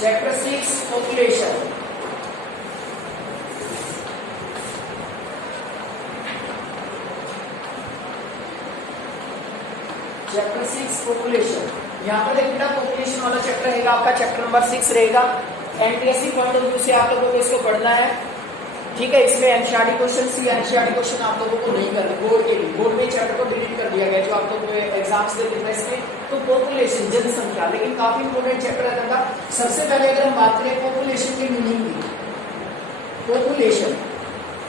Chapter 6 population. Chapter 6 population. यहाँ पर देखिए पॉपुलेशन वाला चैप्टर रहेगा आपका, चैप्टर नंबर 6 रहेगा। एनटीएससी पॉइंट ऑफ व्यू से आप लोगों को इसको पढ़ना है, ठीक है। इसमें एनसीईआरटी क्वेश्चन सी एनसीईआरटी क्वेश्चन आप लोगों को नहीं करने, बोर्ड के लिए, बोर्ड में चैप्टर को डिलीट कर दिया गया जो आप लोग एग्जाम्स देते हैं इसमें। तो पॉपुलेशन जनसंख्या, लेकिन काफी इंपोर्टेंट चैप्टर रहता था। सबसे पहले अगर हम बात करें पॉपुलेशन की मीनिंग की, पॉपुलेशन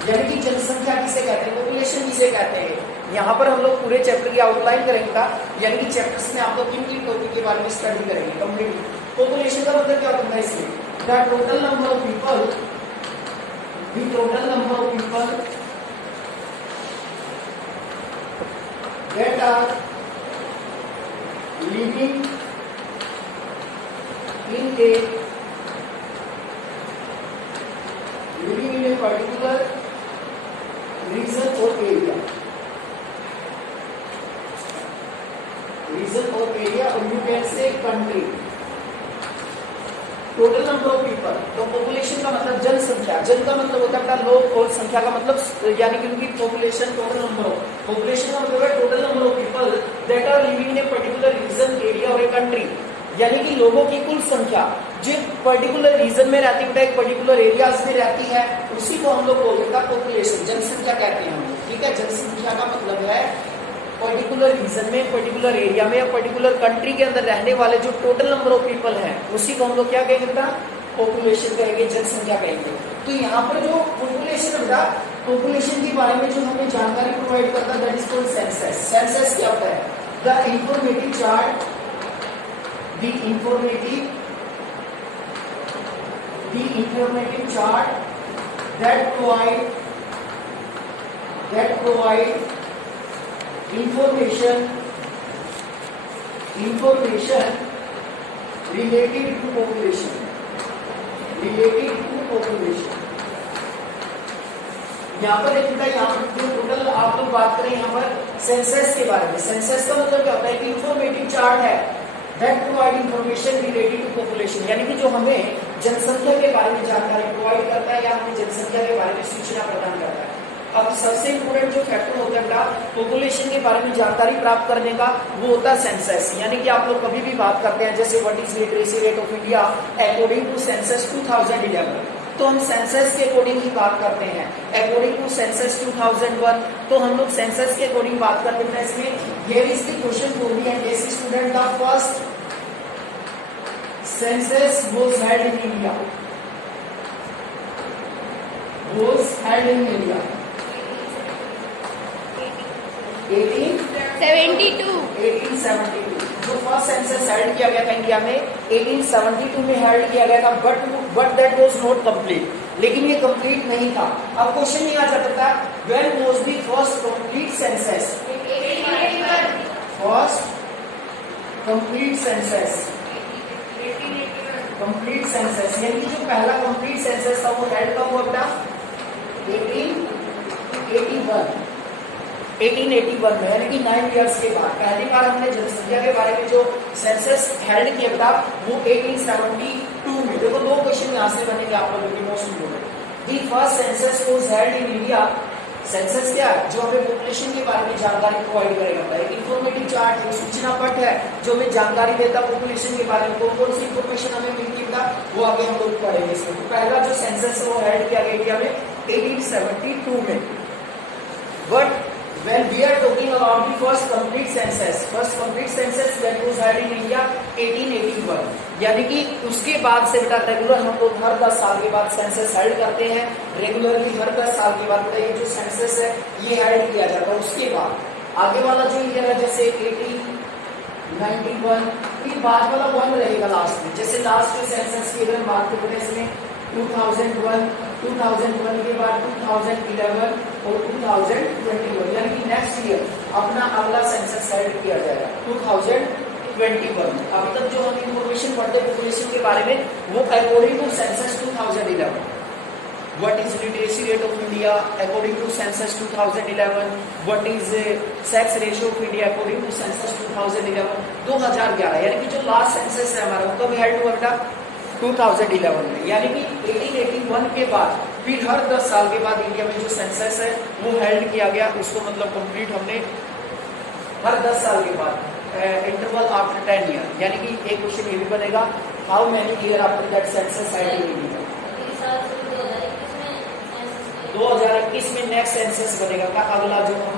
यानी कि जनसंख्या किसे कहते हैं, पॉपुलेशन किसे कहते हैं, यहाँ पर हम लोग पूरे चैप्टर की आउटलाइन करेंगे, यानी कि चैप्टर्स में आप लोग किन किन टॉपिक के बारे में स्टडी करेंगे कंप्लीटली। पॉपुलेशन का मतलब क्या होता है इसमें, the total number of people, the total number of people that are living in a particular region or area, region or area, or you can say country. Total number of people, तो population का मतलब जनसंख्या, जन का मतलब होता है लोग और संख्या का मतलब यानी कि उनकी population, total number of, population का मतलब है total number of people that are living in a particular region, area और ए कंट्री, यानी कि लोगों की कुल संख्या जो पर्टिकुलर रीजन में रहती है, एक पर्टिकुलर एरियाज में रहती है, उसी को हम लोग बोलते हैं पॉपुलेशन, जनसंख्या कहते हैं हम, ठीक है। जनसंख्या का मतलब है पर्टिकुलर रीजन में, पर्टिकुलर एरिया में या पर्टिकुलर कंट्री के अंदर रहने वाले जो टोटल नंबर ऑफ पीपल हैं, उसी को हम लोग क्या कहेंगे बेटा, पॉपुलेशन कहेंगे, जनसंख्या कहेंगे। तो यहाँ पर जो पॉपुलेशन है बेटा, पॉपुलेशन के बारे में जो हमें जानकारी प्रोवाइड करता है that is called census. Census क्या होता है, the informative chart, the informative chart that provide information related to population, यहाँ पर एक बेटा, यहाँ पर जो टोटल आप लोग बात करें यहाँ पर सेंसस के बारे में। सेंसस का मतलब क्या होता है कि इंफॉर्मेटिव चार्ट है that provide information related to population, यानी कि जो हमें जनसंख्या के बारे में जानकारी प्रोवाइड करता है या हमें जनसंख्या के बारे में सूचना प्रदान करता है। अब सबसे इंपोर्टेंट जो फैक्टर होता है पॉपुलेशन के बारे में जानकारी प्राप्त करने का, वो होता है सेंसस। यानी कि आप लोग कभी भी बात करते हैं जैसे what is literacy rate of India according to census 2011, तो हम सेंसस के अकॉर्डिंग ही बात करते हैं। अकॉर्डिंग टू सेंसस 2001, तो हम लोग सेंसस के अकॉर्डिंग बात करते हैं। इसमें here is the question for the MPSC student, the first census was held in India, was held in India 1872, जो फर्स्ट सेंसस हेल्ड किया गया था इंडिया में 1872 में हेल्ड किया गया था, but that was not complete, लेकिन ये कंप्लीट नहीं था। अब क्वेश्चन ये आ जाता था, when was the first complete census, first complete census, complete census, यानी कि जो पहला कंप्लीट सेंसस था वो हेल्ड कब हुआ बेटा, 1881 में, यानी कि 9 इयर्स के बाद पहली बार हमने जनसंख्या के बारे में जो सेंसस हेल्ड किया था वो 1872 में। देखो दो क्वेश्चन यहाँ से बनेंगे आप लोगों के most important. The first census was held in India, census क्या है, जो हमें पॉपुलेशन के बारे में जानकारी प्रोवाइड करेगा। एक इंफॉर्मेटिव चार्ट है, सूचना पट है जो हमें जानकारी देता पॉपुलेशन के बारे में, कौन सी इंफॉर्मेशन हमें मिलती है वो आगे हम लोग पढ़ेंगे इसमें। तो पहला जो सेंसस है वो हेल्ड किया गया इंडिया में 1872 में। But when we are talking about the first complete census that was held in India 1881, यानी कि उसके बाद से बेटा रेगुलर हम लोग हर 10 साल के बाद सेंसस हेल्ड करते हैं, रेगुलरली हर 10 साल के बाद ये जो सेंसस है ये हेल्ड किया जाता है। उसके बाद आगे वाला जो ईयर है जैसे 1891, फिर बाद वाला 1 रहेगा लास्ट में। जैसे लास्ट जो सेंसस की अगर बात करें इसमें 2001 के बाद 2011 और 2021, यानी कि नेक्स्ट ईयर अपना अगला सेंसस हेल्ड किया जाएगा 2021। अब तक जो हम इंफॉर्मेशन पढ़ते हैं पॉपुलेशन के बारे में वो according to census 2011, what is literacy rate of India according to census 2011, what is sex ratio of India according to census 2011, यानी कि जो लास्ट सेंसस है हमारा वो कब हेल्ड हुआ था 2011 में, यानी कि 1881 के बाद फिर हर 10 साल के बाद इंडिया में जो सेंसस है वो हेल्ड किया गया, उसको मतलब कंप्लीट हमने हर 10 साल के बाद इंटरवल आफ्टर 10 ईयर, यानी कि एक क्वेश्चन ये भी बनेगा, how many year after that census held in India. 2021 में नेक्स्ट सेंसस बनेगा का अगला जो हम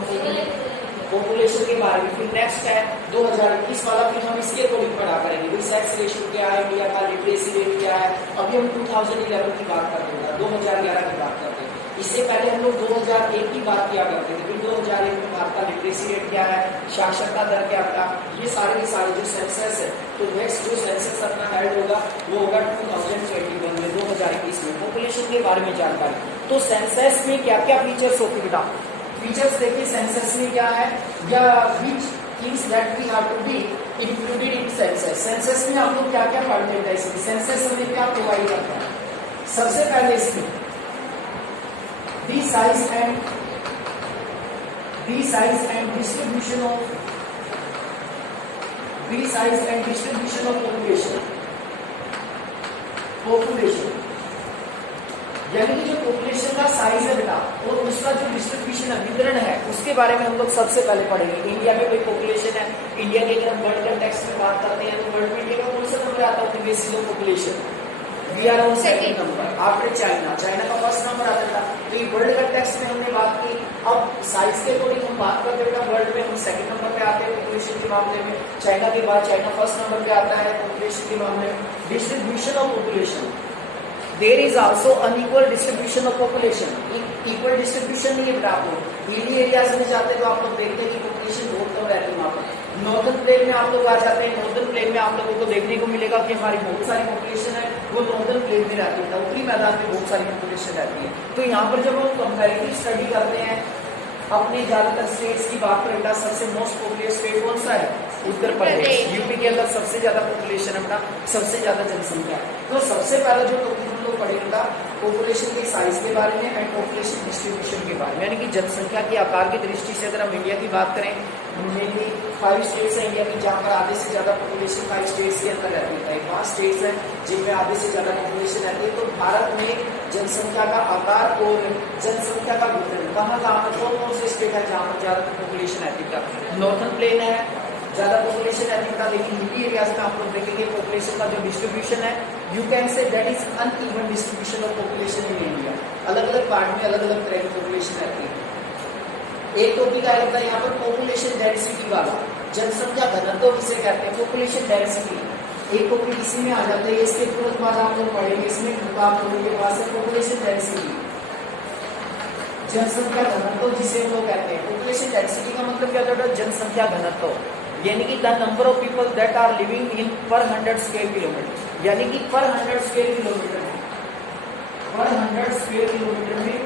पॉपुलेशन के बारे में, फिर नेक्स्ट है 2021 वाला, फिर हम इसके अकॉर्डिंग पढ़ा करेंगे भाई सेक्स रेशियो क्या है इंडिया का, लिटरेसी रेट क्या है। अभी हम 2011 की बात कर रहे हैं, 2011 की बात करते हैं, इससे पहले हम लोग 2001 की बात किया करते थे, फिर 2001 में भारत का लिटरेसी रेट क्या है, साक्षरता दर क्या था, ये सारे के सारे जो सेंसस है। तो नेक्स्ट जो सेंसस अपना हेल्ड होगा वो होगा 2021 में, 2021 में, पॉपुलेशन के बारे में जानकारी। तो सेंसस में क्या क्या फीचर्स होते बेटा, फीचर्स देखिए सेंसस में क्या है, या which things that we have to be included in census. Census में आप लोग क्या क्या पढ़ते हैं, इसमें सेंसस हमें क्या प्रोवाइड करता है। सबसे पहले इसमें the size and distribution of population, यानी कि जो पॉपुलेशन का साइज है बेटा और उसका जो डिस्ट्रीब्यूशन है, वितरण है, उसके बारे में हम लोग सबसे पहले पढ़ेंगे। इंडिया में कोई पॉपुलेशन है, इंडिया के अगर हम वर्ल्ड कंटेक्स्ट में बात करते हैं तो वर्ल्ड में इंडिया का कौन सा नंबर आता है basis of population, we are on second number after China, China का फर्स्ट नंबर आता था। तो ये वर्ल्ड कंटेक्स्ट में हमने बात की। अब साइज के अकॉर्डिंग हम बात करते हैं, वर्ल्ड में हम सेकंड नंबर पे आते हैं पॉपुलेशन के मामले में, चाइना के बाद चाइना फर्स्ट नंबर पे आता है पॉपुलेशन के मामले में। Distribution of population, there is also unequal distribution of population, equal distribution नहीं है बेटा। आप लोग हिली एरियाज में जाते हैं तो आप लोग देखते हैं कि पॉपुलेशन बहुत कम रहती है वहाँ पर। नॉर्दर्न प्लेन में आप लोग आ जाते हैं, नॉर्दर्न प्लेन में आप लोगों को देखने को मिलेगा कि हमारी बहुत सारी पॉपुलेशन है वो नॉर्दर्न प्लेन में रहती है, उत्तरी मैदान में बहुत सारी पॉपुलेशन रहती है। तो यहाँ पर जब हम कंपैरेटिव स्टडी करते हैं अपने ज्यादातर स्टेट्स की बात करें, सबसे मोस्ट पॉपुलर स्टेट कौन सा है, उत्तर प्रदेश। यूपी के अंदर सबसे ज्यादा पॉपुलेशन है बेटा, सबसे ज्यादा जनसंख्या है। तो सबसे पहला जो टॉपिक हम लोग पढ़ेंगे पॉपुलेशन के साइज के बारे में एंड पॉपुलेशन डिस्ट्रीब्यूशन के बारे में, यानी कि जनसंख्या के आकार की दृष्टि से अगर हम इंडिया की बात करें, मेनली 5 स्टेट्स है इंडिया की जहाँ पर आधे से ज्यादा पॉपुलेशन 5 स्टेट्स के अंदर रहती है, 5 स्टेट्स है जिनमें आधे से ज्यादा पॉपुलेशन रहती है। तो भारत में जनसंख्या का आकार और जनसंख्या का वितरण कहाँ पर कौन से स्टेट है जहाँ पर ज्यादा पॉपुलेशन रहती है, नॉर्थन प्लेन है ज्यादा पॉपुलेशन रहती है, लेकिन हिली एरियाज में आप लोग देखेंगे पॉपुलेशन का जो डिस्ट्रीब्यूशन है, you can say that is uneven distribution of population in India. अलग अलग पार्ट में अलग अलग तरह की पॉपुलेशन रहती है। एक टॉपिक आएगा यहाँ पर पॉपुलेशन डेंसिटी वाला, जनसंख्या घनत्व किसे कहते हैं, पॉपुलेशन डेंसिटी। एक टॉपिक इसी में आ जाता है, इसके तुरंत बाद आप लोग पढ़ेंगे, इसमें आप लोगों के पास है पॉपुलेशन डेंसिटी, जनसंख्या घनत्व जिसे हम लोग कहते हैं। पॉपुलेशन डेंसिटी का मतलब क्या होता है, जनसंख्या घनत्व, यानी कि the number of people that are living in per 100 square kilometre, यानी कि पर 100 स्क्वायर किलोमीटर में, पर 100 स्क्वायर किलोमीटर में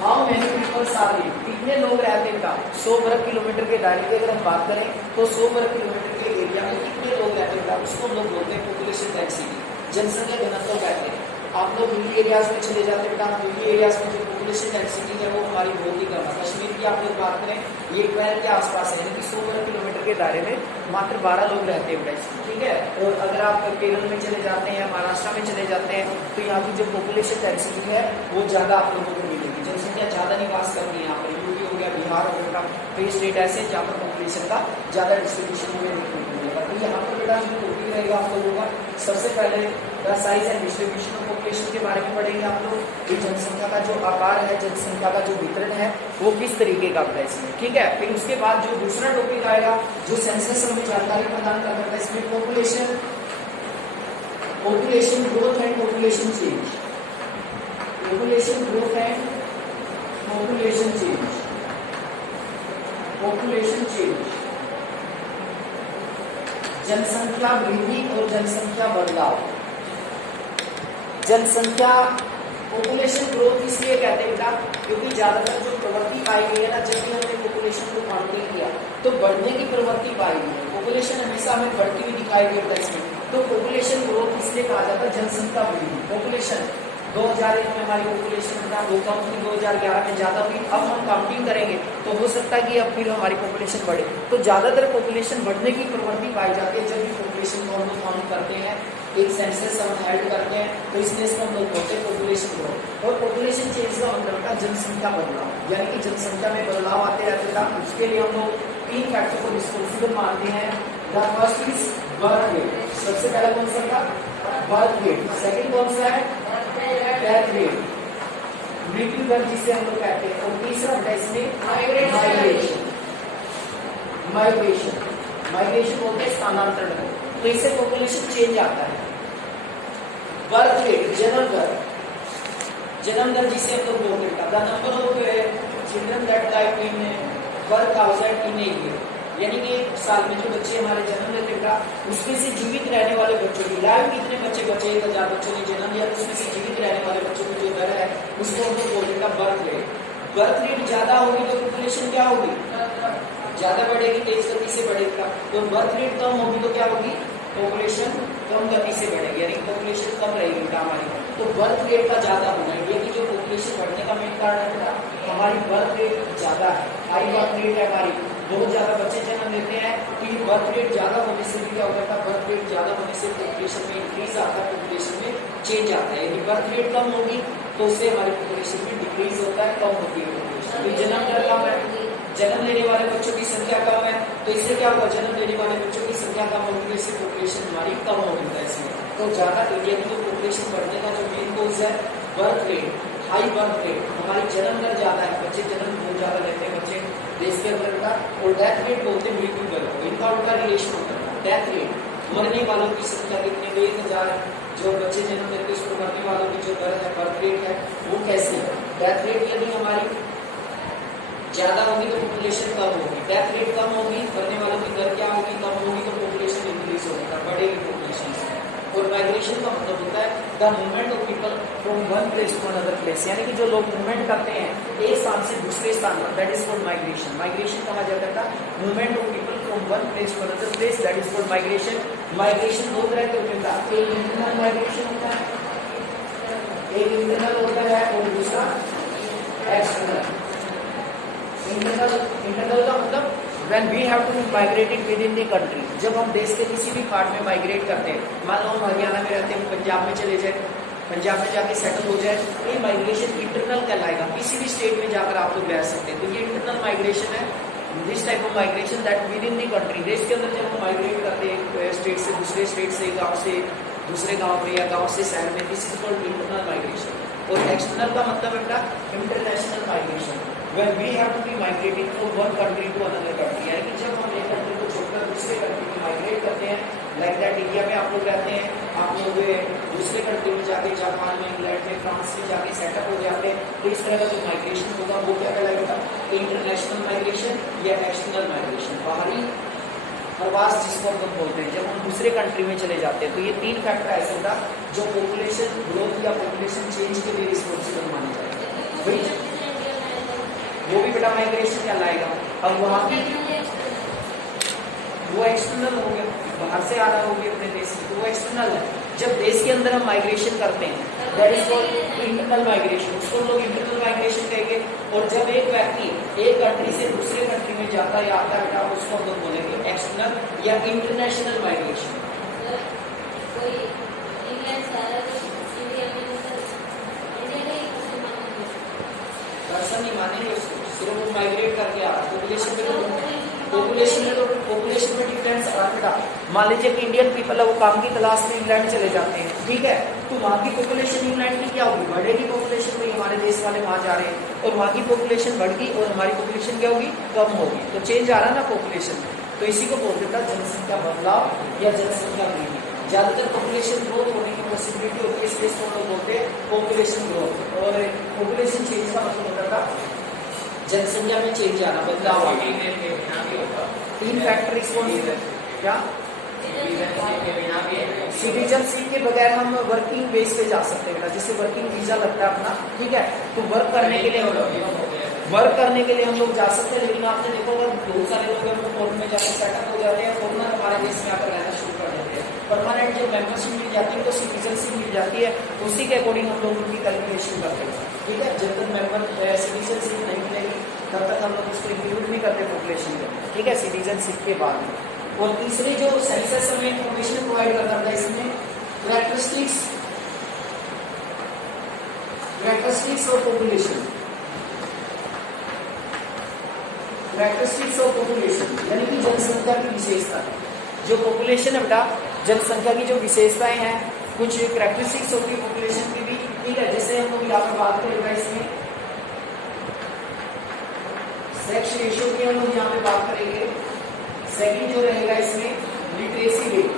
how many peoples are living, कितने लोग रहते हैं। 100 वर्ग किलोमीटर के दायरे की अगर हम बात करें तो 100 वर्ग किलोमीटर के एरिया में कितने लोग रहते हैं, उसको हम लोग बोलते हैं पॉपुलेशन डेंसिटी, जनसंख्या घनत्व कहते हैं। आप लोग हिली एरियाज में चले जाते हैं, हिली एरियाज में जो पॉपुलेशन डेंसिटी है वो हमारी बहुत ही कम है। कश्मीर की आप लोग बात करें, ये ट्वेल्व के आसपास है, यानी कि 100 वर्ग किलोमीटर के दायरे में मात्र 12 लोग रहते हैं, ठीक है। और अगर आप केरल में चले जाते हैं, महाराष्ट्र में चले जाते हैं, तो यहाँ की जो पॉपुलेशन डेंसिटी है वो ज्यादा आप लोगों को मिलेगी, जनसंख्या ज्यादा निवास करती है यहाँ पर। यूपी हो गया, बिहार हो गया, कई स्टेट ऐसे जहाँ पर पॉपुलेशन का ज्यादा डिस्ट्रीब्यूशन हमें देखने को मिलेगा। तो यहाँ पर बेटा जो टॉपिक रहेगा आप लोगों का, सबसे पहले size and distribution of population के बारे में पढ़ेंगे आप लोग। ये जनसंख्या का जो आकार है, जनसंख्या का जो वितरण है वो किस तरीके का है इसमें, ठीक है। फिर उसके बाद जो दूसरा टॉपिक आएगा जो सेंसस हमें जानकारी प्रदान करता है, इसमें population growth and population change, population growth and population change, population change, जनसंख्या वृद्धि और जनसंख्या बदलाव। जनसंख्या पॉपुलेशन ग्रोथ इसलिए कहते हैं बेटा क्योंकि ज्यादातर जो प्रवृत्ति पाई गई है ना, जब भी हमने पॉपुलेशन को काउंटिंग किया तो बढ़ने की प्रवृत्ति पाई गई है, पॉपुलेशन हमेशा हमें बढ़ती हुई दिखाई गई है इसमें। तो पॉपुलेशन ग्रोथ इसलिए कहा जाता है जनसंख्या वृद्धि। पॉपुलेशन 2001 में हमारी पॉपुलेशन था, 2011 में ज्यादा हुई, अब हम काउंटिंग करेंगे तो हो सकता है कि अब फिर हमारी पॉपुलेशन बढ़े। तो ज्यादातर पॉपुलेशन बढ़ने की प्रवृत्ति पाई जाती है जब भी पॉपुलेशन को हम लोग काउंट करते हैं। एक सेंसस हम हेल्ड करते हैं, तो इसमें इसको हम लोग बोलते हैं पॉपुलेशन ग्रोथ। और पॉपुलेशन चेंज का मतलब था जनसंख्या बदलाव, यानी कि जनसंख्या में बदलाव आते रहते था। उसके लिए हम लोग 3 फैक्टर को रिस्पॉन्सिबल मानते हैं। The first is birth rate, सबसे पहला कौन सा था? Birth rate. सेकंड कौन सा है? डेथ रेट, मृत्यु दर जिसे हम लोग कहते हैं। और तीसरा होता है इसमें माइग्रेशन। माइग्रेशन बोलते हैं स्थानांतरण को, तो इससे पॉपुलेशन चेंज आता है। बर्थ रेट, जन्म दर जिसे हम लोग बोलते हैं। The number of children that die in 1000 in a year, यानी कि एक साल में जो बच्चे हमारे जन्म लेते हैं उसमें से जीवित रहने वाले बच्चों की, लाइव कितने बच्चे बचे, 1000 बच्चों ने जन्म लिया, उसमें से जीवित रहने वाले बच्चों की जो दर है उसको हम लोग बोलते हैं बर्थ रेट। बर्थ रेट ज्यादा होगी तो पॉपुलेशन क्या होगी? ज्यादा बढ़ेगी, तेज गति से बढ़ेगा। तो बर्थ रेट कम होगी तो क्या होगी? पॉपुलेशन कम गति से बढ़ेगी, यानी पॉपुलेशन कम रहेगी हमारी। तो बर्थ रेट का ज्यादा होना है, ये कि जो पॉपुलेशन बढ़ने का मेन कारण है हमारी बर्थ रेट ज्यादा है, हाई बर्थ रेट है हमारी, बहुत ज्यादा बच्चे जन्म लेते हैं। तो ये बर्थ रेट ज्यादा होने से भी क्या होता है? बर्थ रेट ज्यादा होने से पॉपुलेशन में इंक्रीज आता है, पॉपुलेशन में चेंज आता है। यदि बर्थ रेट कम होगी तो उससे हमारी पॉपुलेशन में डिक्रीज होता है, कम होती है पॉपुलेशन। जन्म दर कम है, जन्म लेने वाले बच्चों की संख्या कम है, तो इससे क्या होगा? जन्म लेने वाले बच्चों की संख्या कम होगी तो इससे पॉपुलेशन हमारी कम होगी। इसमें तो ज्यादा इंडिया की पॉपुलेशन बढ़ने का जो मेन कोज है birth rate, high birth rate, हमारी जन्म दर ज्यादा है, बच्चे जन्म बहुत ज्यादा लेते हैं बच्चे देश के अंदर का। और डेथ रेट बोलते हैं मृत्यु दर, इनका उनका रिलेशन होता है। डेथ रेट, मरने वालों की संख्या कितनी? 1000 जो बच्चे जन्म लेते हैं उसको मरने वालों की जो दर है, बर्थ रेट है, वो कैसे है? डेथ रेट यदि हमारी ज्यादा होगी तो पॉपुलेशन कम होगी, डेथ रेट कम होगी, मरने वालों की दर क्या होगी? कम होगी, तो पॉपुलेशन इंक्रीज होगा, बढ़ेगी पॉपुलेशन। और माइग्रेशन का मतलब होता है the movement of people from one place to another place, यानी कि जो लोग मूवमेंट करते हैं एक स्थान से दूसरे स्थान पर, that is called migration. Migration कहा जाता था movement of people from one place to another place, that is called migration. Migration दो तरह के होते हैं, एक इंटरनल माइग्रेशन होता है, एक इंटरनल होता है और दूसरा एक्सटर्नल। इंटरनल का मतलब when we have to be migrated within the country, जब हम देश के किसी भी पार्ट में माइग्रेट करते हैं, मान लो हम हरियाणा में रहते हैं, पंजाब में चले जाए, पंजाब में जाके सेटल हो जाए, तो ये माइग्रेशन इंटरनल कहलाएगा। किसी भी स्टेट में जाकर आप लोग रह सकते हैं, तो ये इंटरनल माइग्रेशन है। This type of migration that with in the country, देश के अंदर जब हम माइग्रेट करते हैं स्टेट से दूसरे स्टेट से, गाँव से दूसरे गाँव में या गाँव से शहर में, this is called internal migration. और एक्सटर्नल का मतलब है international migration, when we have to be migrating from one country to another country, यानी कि जब हम एक कंट्री को छोड़कर दूसरे कंट्री में माइग्रेट करते हैं, लाइक दैट इंडिया में आप लोग रहते हैं, आप लोग दूसरे कंट्री में जाके जापान में, इंग्लैंड में, फ्रांस में जाके सेटअप हो जाते हैं, तो इस तरह का जो माइग्रेशन होगा वो क्या कहलाएगा? इंटरनेशनल माइग्रेशन या एक्सटर्नल माइग्रेशन, बाहरी प्रवास जिसको हम बोलते हैं। जब हम दूसरे कंट्री में चले जाते हैं, तो ये 3 फैक्टर ऐसे था जो पॉपुलेशन ग्रोथ या पॉपुलेशन चेंज के लिए रिस्पॉन्सिबल माने जाएंगे। वो भी बेटा माइग्रेशन कहलाएगा। अब वहां की वो एक्सटर्नल हो गया, बाहर से आ रहा होगी अपने देश में, तो वो एक्सटर्नल है। जब देश के अंदर हम माइग्रेशन करते हैं that is called internal migration, उसको लोग इंटरनल माइग्रेशन कहेंगे। और जब एक व्यक्ति एक कंट्री से दूसरे कंट्री में जाता है या आता है, उसको हम लोग बोलेंगे एक्सटर्नल या इंटरनेशनल माइग्रेशन। पर्सन नहीं मानेंगे उसको, सिर्फ वो माइग्रेट करके आ रहा है। पॉपुलेशन में डिफरेंस आ रहा है। मान लीजिए कि इंडियन पीपल है, वो काम की तलाश में इंग्लैंड चले जाते हैं, ठीक है, तो वहाँ की पॉपुलेशन इंग्लैंड की क्या होगी? बढ़ेगी पॉपुलेशन में, हमारे देश वाले वहाँ जा रहे हैं, और वहाँ की पॉपुलेशन बढ़ गई और हमारी पॉपुलेशन क्या होगी? कम होगी। तो चेंज आ रहा है ना पॉपुलेशन में, तो इसी को बोलते था जनसंख्या बदलाव या जनसंख्या वृद्धि। ज्यादातर पॉपुलेशन ग्रोथ होने की पॉसिबिलिटी होती है, इसलिए इसको लोग बोलते हैं पॉपुलेशन ग्रोथ। और पॉपुलेशन चेंज का मतलब होता था जनसंख्या में चेंज आना, बदलाव आना। 3 फैक्टर रिस्पॉन्सिबल क्या? सिटीजनशिप के बगैर हम वर्किंग बेस पे जा सकते हैं, जैसे वर्किंग वीजा लगता है अपना, ठीक है, तो वर्क करने के लिए हम लोग जा सकते हैं। लेकिन आपने देखो अगर बहुत सारे लोग हम फॉरेन में जाकर सेटअप हो जाते हैं, फॉरनर हमारे देश में आकर रहना शुरू कर देते हैं, परमानेंट जब मेंबरशिप मिल जाती है तो सिटीजनशिप मिल जाती है, उसी के अकॉर्डिंग हम लोग उनकी कैलकुलेशन करते हैं, ठीक है। जब तक मेंबर सिटीजनशिप नहीं मिलेगी तब तक हम लोग उसको इंक्लूड नहीं करते पॉपुलेशन में, ठीक है, सिटीजनशिप के बाद में। और तीसरी जो सेंसस हमें इन्फॉर्मेशन प्रोवाइड करता था, इसमें characteristics of population, characteristics of population यानी कि जनसंख्या की विशेषता। जो पॉपुलेशन है बेटा, जनसंख्या की जो विशेषताएं हैं, कुछ कैरेक्टरिस्टिक्स होती है पॉपुलेशन की भी, ठीक है। जैसे हम लोग यहाँ पर बात करेंगे इसमें सेक्स रेशियो की, हम लोग यहाँ पे बात करेंगे। सेकंड जो रहेगा इसमें लिटरेसी रेट,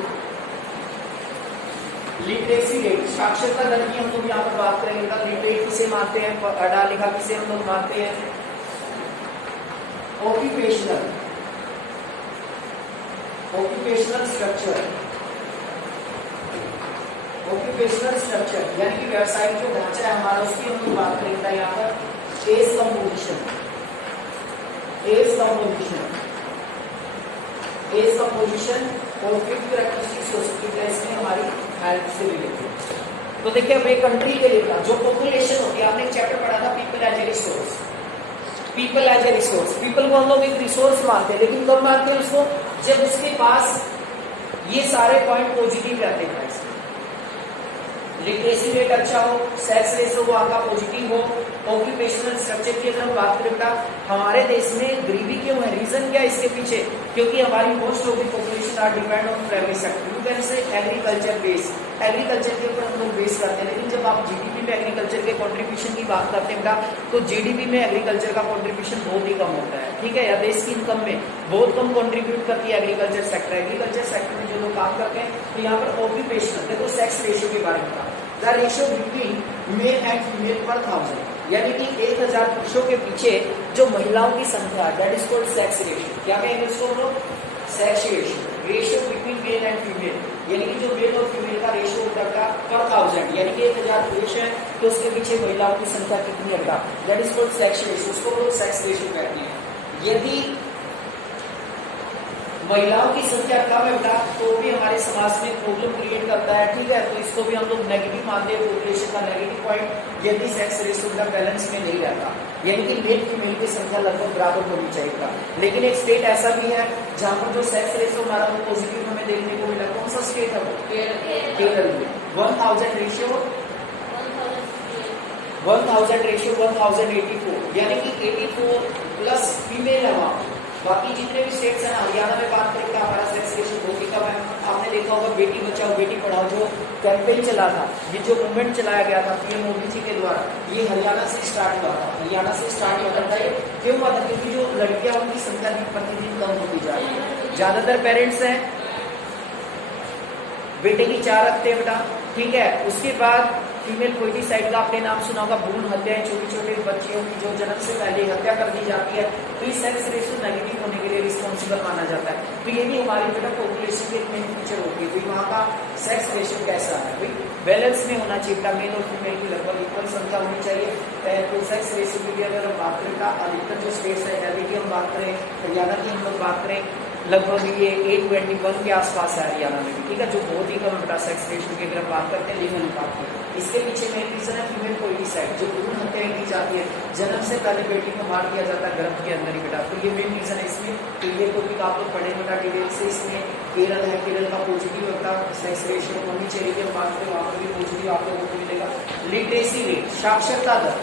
लिटरेसी रेट साक्षरता दर की हम लोग यहाँ पर बात करेंगे। लिटरेट किसे मानते हैं, पढ़ा लिखा किसे हम लोग मानते हैं। Occupational, occupational structure, occupational structure यानी कि व्यवसायिक जो ढांचा है हमारा, उसकी हम लोग बात करेंगे यहाँ पर। Age composition, age composition, age composition और फिफ्थ कैरेक्टरिस्टिक्स हो सकती है इसमें हमारी हेल्थ से रिलेटेड। तो देखिए अब एक कंट्री के लिए जो पॉपुलेशन होती है, आपने एक चैप्टर पढ़ा था people as a resource. People as a resource, people को हम लोग एक रिसोर्स मानते हैं, लेकिन कब मानते हैं उसको, जब उसके पास ये सारे पॉइंट पॉजिटिव रहते हैं। लिटरेसी रेट अच्छा हो, सेक्स रेशियो वो आपका पॉजिटिव हो, ऑक्यूपेशनल स्ट्रक्चर की अगर हम बात करें बेटा, हमारे देश में गरीबी क्यों है, रीजन क्या है इसके पीछे, क्योंकि हमारी most of the population are depend on primary sector, you can say agriculture base, agriculture के ऊपर हम लोग बेस करते हैं। लेकिन जब आप जीडीपी में एग्रीकल्चर के कंट्रीब्यूशन की बात करते हैं बेटा, तो जीडीपी में एग्रीकल्चर का कंट्रीब्यूशन बहुत ही कम होता है, ठीक है। या देश की इनकम में बहुत कम कंट्रीब्यूट करती है एग्रीकल्चर सेक्टर। एग्रीकल्चर सेक्टर में जो लोग काम करते हैं, तो यहाँ पर ऑक्यूपेशनल, देखो सेक्स रेशियो के बारे में कहा, the ratio between male and female पर 1000, यानी कि 1000 पुरुषों के पीछे जो महिलाओं की संख्या, that is called sex ratio. क्या कहेंगे इसको हम लोग, sex ratio, ratio between male and female, यानी कि जो मेल और फीमेल का रेशियो होता है पर 1000, यानी कि 1000 पुरुष है तो उसके पीछे महिलाओं की संख्या कितनी है, that is called sex ratio, उसको लोग सेक्स रेशियो कहते हैं। यदि महिलाओं की संख्या कम है बेटा, तो भी हमारे समाज में प्रॉब्लम क्रिएट करता है, ठीक है। तो इसको भी हम लोग नेगेटिव मानते हैं, पॉपुलेशन का नेगेटिव पॉइंट, यदि सेक्स रेशियो का बैलेंस में नहीं रहता, यानी कि मेल फीमेल की संख्या लगभग बराबर होनी चाहिए। लेकिन एक स्टेट ऐसा भी है जहाँ पर जो सेक्स रेशियो हमारा वो पॉजिटिव हमें देखने को मिला। कौन सा स्टेट है वो, केरल में 1000 रेशियो 1000 रेशियो 1084, यानी कि 84 प्लस फीमेल है वहाँ। बाकी जितने भी स्टेट्स हैं, हरियाणा में बात करें तो हमारा सेक्स रेशियो बहुत ही कम है। आपने देखा होगा बेटी बचाओ बेटी पढ़ाओ जो कैंपेन चला था, ये जो मूवमेंट चलाया गया था पीएम मोदी जी के द्वारा, ये हरियाणा से स्टार्ट हुआ था। हरियाणा से स्टार्ट हुआ था, क्यों हुआ था, क्योंकि जो लड़कियां उनकी संख्या दिन प्रतिदिन कम होती जा रही है। ज्यादातर पेरेंट्स हैं बेटे की 4 रखते हैं बेटा, ठीक है। उसके बाद फीमेल फोइटिसाइड का आपने नाम सुना होगा, भ्रूण हत्याएं, छोटी छोटी बच्चियों की जो जन्म से पहले हत्या कर दी जाती है, तो इस सेक्स रेशियो नेगेटिव होने के लिए रिस्पॉन्सिबल माना जाता है। तो ये भी हमारी बेटा पॉपुलेशन की एक मेन फीचर होती है, वहाँ का सेक्स रेशियो कैसा है, भाई बैलेंस में होना चाहिए, मेल और फीमेल की लगभग इक्वल संख्या होनी चाहिए। तो सेक्स रेशियो की भी अगर हम बात करें, अधिकतर जो स्टेट्स है, दिल्ली की हम बात करें, हरियाणा की हम लोग बात करें, लगभग ये 821 के आसपास है हरियाणा में भी, ठीक है, जो बहुत ही कम बेटा सेक्स रेशियो की अगर बात करते हैं लिंग अनुपात की। इसके पीछे मेन रीजन है फीमेल फोइटिसाइड, जो भ्रूण हत्याएं की जाती है, जन्म से पहले बेटी को मार दिया जाता है गर्भ के अंदर ही बेटा। तो ये मेन रीजन है इसमें। तो ये टॉपिक आप लोग पढ़े बेटा डिटेल से। इसमें केरल है, केरल का पॉजिटिव होता सेक्स रेशियो होनी चाहिए, की बात करें वहाँ पर भी पॉजिटिव आप लोगों को मिलेगा। लिटरेसी रेट, साक्षरता दर,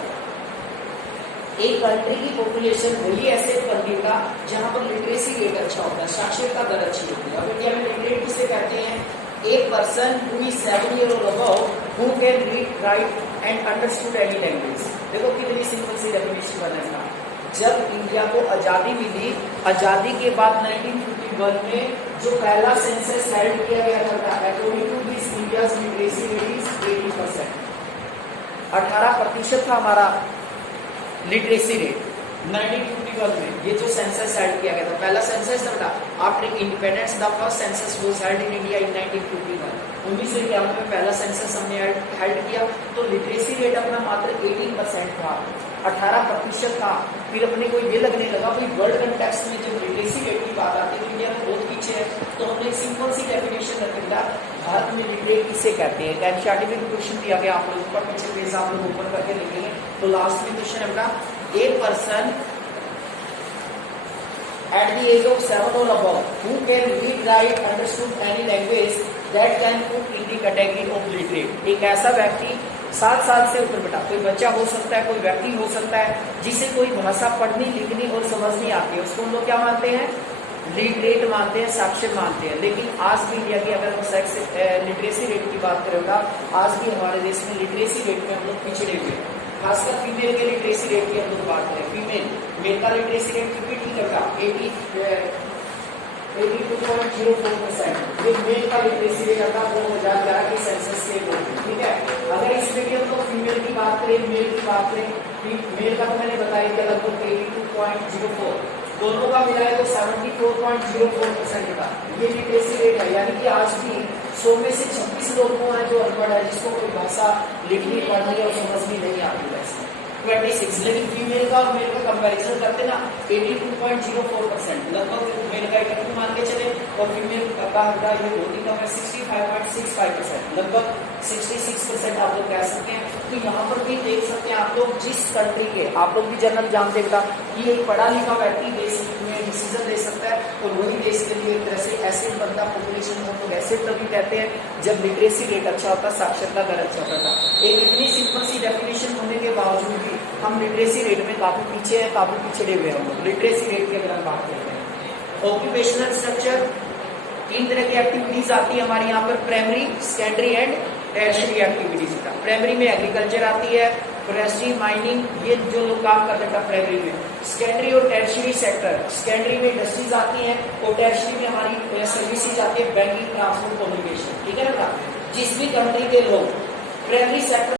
एक कंट्री की पॉपुलेशन वही ऐसे बनने का जहां पर लिटरेसी रेट अच्छा होता है, साक्षरता दर अच्छी होती है। अब इंडिया में लिटरेट किसे कहते हैं, एक पर्सन हु इज 7 years और above who can read write and understood any language. देखो कितनी सिंपल सी डेफिनेशन बनेगा। जब इंडिया को आजादी मिली, आजादी के बाद 1951 में जो पहला सेंसस हेल्ड किया गया था, according to this India's literacy rate is 80%, 18% था हमारा लिटरेसी रेट 1951 में। ये जो सेंसस हेल्ड किया गया था, पहला सेंसस था बेटा after independence, the first census was held in India in 1951, 1991 में पहला सेंसस हमने हेल्ड किया। तो लिटरेसी रेट अपना मात्र 18% था, 18% था। फिर अपने को ये लगने लगा भाई वर्ल्ड कंटेक्स्ट में जब लिटरेसी रेट की बात आती है तो इंडिया में बहुत पीछे है। तो हमने सिंपल सी डेफिनेशन रख दिया, भारत में लिटरेट किसे कहते हैं। एनसीईआरटी में क्वेश्चन दिया गया, आप लोगों पर पीछे पेज आप लोग ओपन करके लिखेंगे। तो लास्ट में क्वेश्चन है बेटा, एक person at the age of 7 or above who can read, write, understood any language that can put in the category of literate। एक ऐसा व्यक्ति 7 साल से ऊपर बेटा कोई बच्चा हो सकता है, कोई व्यक्ति हो सकता है जिसे कोई भाषा पढ़नी लिखनी और समझनी आती है, उसको हम लोग क्या मानते हैं, लिटरेट मानते हैं, साक्षर मानते हैं। लेकिन आज भी इंडिया की अगर हम सेक्स लिटरेसी रेट की बात करेंगे, आज भी हमारे देश में लिटरेसी रेट में हम लोग पिछड़े हुए हैं। खासकर फीमेल के लिटरेसी रेट की हम लोग बात करें, फीमेल मेल का लिटरेसी रेट 52% का 82.04%, ये मेल का लिटरेसी रेट आता 2011 की सेंसस के अकॉर्डिंग, ठीक है। अगर इसमें भी हम लोग फीमेल की बात करें, मेल की बात करें, मेल का तो मैंने बताया कि लगभग 82.04, दोनों का मिलाए तो 74.04% का ये लिटरेसी रेट है। यानी कि आज भी 100 में से 26 लोग हैं जो अनपढ़ है, जिसको कोई भाषा लिखनी पढ़नी और समझनी नहीं आती है। 26, लेकिन फीमेल का और मेल का कंपैरिजन करते ना 82.04%, लगभग मेल का 82 मान के चले और फीमेल का होगा ये होती कम है 65.65%, लगभग 66% आप लोग कह सकते हैं। तो यहाँ पर भी देख सकते हैं आप लोग, जिस कंट्री के आप लोग भी जनरल जानते बेटा कि एक पढ़ा लिखा व्यक्ति देश में डिसीजन ले सकता है और वही देश के लिए एक तरह से एसिड बनता पॉपुलेशन को हम लोग एसिड तभी कहते हैं जब लिटरेसी रेट अच्छा होता, साक्षरता दर अच्छा होता था। एक इतनी सिंपल सी डेफिनेशन होने के बावजूद भी हम लिटरेसी रेट में काफी पीछे हैं, काफी पिछड़े हुए हैं हम लोग लिटरेसी रेट की अगर हम बात करते हैं। ऑक्यूपेशनल स्ट्रक्चर 3 तरह की एक्टिविटीज आती है हमारे यहाँ पर, primary, secondary and tertiary activities का। प्राइमरी में एग्रीकल्चर आती है, फॉरेस्ट्री, माइनिंग, ये जो लोग काम करते हैं प्राइमरी में। सेकेंडरी और टर्शियरी सेक्टर, सेकेंडरी में इंडस्ट्रीज आती हैं और टर्शियरी में हमारी सर्विसेज आती है, बैंकिंग, ट्रांसपोर्ट, कम्युनिकेशन, ठीक है ना। जिस भी कंट्री के लोग प्राइमरी सेक्टर